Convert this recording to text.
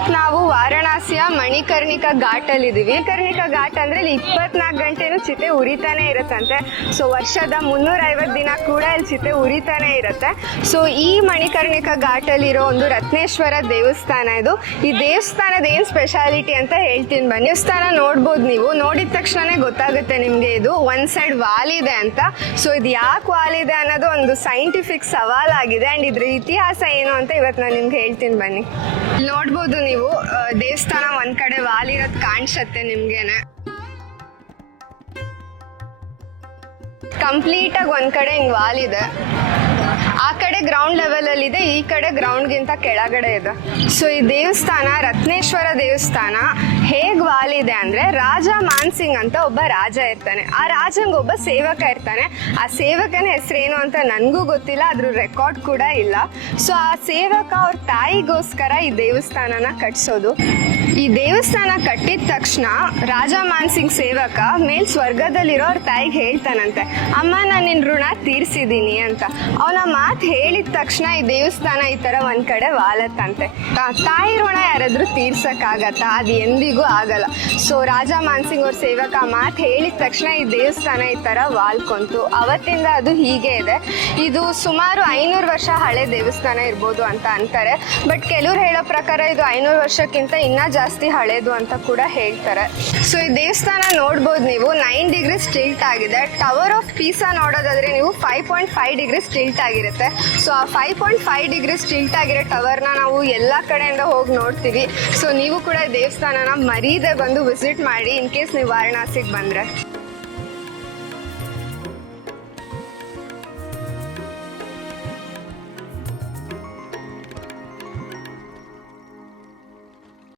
ना वारण ಘಾಟ್ ಅಲ್ಲಿ ಇದೀವಿ ಕರ್ಣಿಕಾ ಘಾಟ್ ಅಂದ್ರೆ ಇಲ್ಲಿ ಇಪ್ಪತ್ನಾಲ್ಕು ಗಂಟೆನೂ ಚಿತೆ ಉರಿತಾನೆ ಇರುತ್ತಂತೆ. ಸೊ ವರ್ಷದ ಮುನ್ನೂರ ಐವತ್ತು ದಿನ ಕೂಡ ಇಲ್ಲಿ ಚಿತೆ ಉರಿತಾನೆ ಇರುತ್ತೆ. ಸೊ ಈ ಮಣಿಕರ್ಣಿಕಾ ಇರೋ ಒಂದು ರತ್ನೇಶ್ವರ ದೇವಸ್ಥಾನ ಇದು. ಈ ದೇವಸ್ಥಾನದ ಏನ್ ಸ್ಪೆಷಾಲಿಟಿ ಅಂತ ಹೇಳ್ತೀನಿ ಬನ್ನಿ. ದೇವಸ್ಥಾನ ನೋಡ್ಬೋದು ನೀವು. ನೋಡಿದ ತಕ್ಷಣನೇ ಗೊತ್ತಾಗುತ್ತೆ ನಿಮ್ಗೆ ಇದು ಒನ್ ಸೈಡ್ ವಾಲ್ ಇದೆ ಅಂತ. ಸೊ ಇದು ಯಾಕೆ ವಾಲ್ ಇದೆ ಅನ್ನೋದು ಒಂದು ಸೈಂಟಿಫಿಕ್ ಸವಾಲಾಗಿದೆ. ಅಂಡ್ ಇದ್ರ ಇತಿಹಾಸ ಏನು ಅಂತ ಇವತ್ತು ನಾನು ನಿಮ್ಗೆ ಹೇಳ್ತೀನಿ ಬನ್ನಿ. ನೋಡ್ಬೋದು ನೀವು ದೇವಸ್ಥಾನ ಒಂದ್ ಕಡೆ ವಾಲಿರೋದ್ ಕಾಣ್ಸತ್ತೆ ನಿಮ್ಗೆನೆ. ಕಂಪ್ಲೀಟ್ ಆಗಿ ಒಂದ್ ಕಡೆ ಹಿಂಗ್ ವಾಲ್ ಇದೆ. ಆ ಕಡೆ ಗ್ರೌಂಡ್ ಲೆವೆಲ್ ಅಲ್ಲಿ ಇದೆ, ಈ ಕಡೆ ಗ್ರೌಂಡ್ ಗಿಂತ ಕೆಳಗಡೆ ಇದೆ. ಸೊ ಈ ದೇವಸ್ಥಾನ, ರತ್ನೇಶ್ವರ ದೇವಸ್ಥಾನ ಹೇಗ್ ವಾಲಿದೆ ಅಂದ್ರೆ ರಾಜ ಮಾನ್ಸಿಂಗ್ ಅಂತ ಒಬ್ಬ ರಾಜ ಇರ್ತಾನೆ. ಆ ರಾಜಂಗ್ ಒಬ್ಬ ಸೇವಕ ಇರ್ತಾನೆ. ಆ ಸೇವಕನ ಹೆಸರೇನು ಅಂತ ನನಗೂ ಗೊತ್ತಿಲ್ಲ ಅದ್ರ ರೆಕಾರ್ಡ್ ಕೂಡ ಇಲ್ಲ. ಸೊ ಆ ಸೇವಕ ಅವ್ರ ತಾಯಿಗೋಸ್ಕರ ಈ ದೇವಸ್ಥಾನನ ಕಟ್ಸೋದು. ಈ ದೇವಸ್ಥಾನ ಕಟ್ಟಿದ ತಕ್ಷಣ ರಾಜ ಮಾನ್ಸಿಂಗ್ ಸೇವಕ ಮೇಲ್ ಸ್ವರ್ಗದಲ್ಲಿರೋ ಅವ್ರ ತಾಯಿಗೆ ಹೇಳ್ತಾನಂತೆ, ಅಮ್ಮ, ನಾನು ನಿನ್ನ ಋಣ ತೀರ್ಸಿದೀನಿ ಅಂತ. ಅವನ ಮಾತು ಹೇಳಿದ ತಕ್ಷಣ ಈ ದೇವಸ್ಥಾನ ಈ ತರ ಒಂದ್ ಕಡೆ ವಾಲತ್ತಂತೆ. ತಾಯಿ ಋಣ ಯಾರಾದರೂ ತೀರ್ಸಕ್ಕಾಗತ್ತಾ? ಅದು ಎಂದಿಗೂ ಆಗಲ್ಲ. ಸೊ ರಾಜ ಮಾನ್ಸಿಂಗ್ ಅವ್ರ ಸೇವಕ ಮಾತು ಹೇಳಿದ ತಕ್ಷಣ ಈ ದೇವಸ್ಥಾನ ಈ ತರ ವಾಲ್ಕೊಂತು. ಅವತ್ತಿಂದ ಅದು ಹೀಗೆ ಇದೆ. ಇದು ಸುಮಾರು ಐನೂರು ವರ್ಷ ಹಳೆ ದೇವಸ್ಥಾನ ಇರ್ಬೋದು ಅಂತ ಅಂತಾರೆ. ಬಟ್ ಕೆಲವ್ರು ಹೇಳೋ ಪ್ರಕಾರ ಇದು ಐನೂರು ವರ್ಷಕ್ಕಿಂತ ಇನ್ನೂ ಹಳೇದು ಅಂತ ಕೂಡ ಹೇಳ್ತಾರೆ. ಸೊ ಈ ದೇವಸ್ಥಾನ ನೋಡ್ಬೋದು ನೀವು. ನೈನ್ ಡಿಗ್ರಿ ಸ್ಟಿಲ್ಟ್ ಆಗಿದೆ. ಟವರ್ ಆಫ್ ಪೀಸಾ ನೋಡೋದಾದ್ರೆ ನೀವು five point five degree tilt ಆಗಿರುತ್ತೆ. ಸೊ ಆ five point five degree tilt ಆಗಿರೋ ಟವರ್ನ ನಾವು ಎಲ್ಲ ಕಡೆಯಿಂದ ಹೋಗಿ ನೋಡ್ತೀವಿ. ಸೊ ನೀವು ಕೂಡ ದೇವಸ್ಥಾನನ ಮರೀದೆ ಬಂದು ವಿಸಿಟ್ ಮಾಡಿ ಇನ್ ಕೇಸ್ ನೀವು ವಾರಣಾಸಿಗೆ ಬಂದರೆ.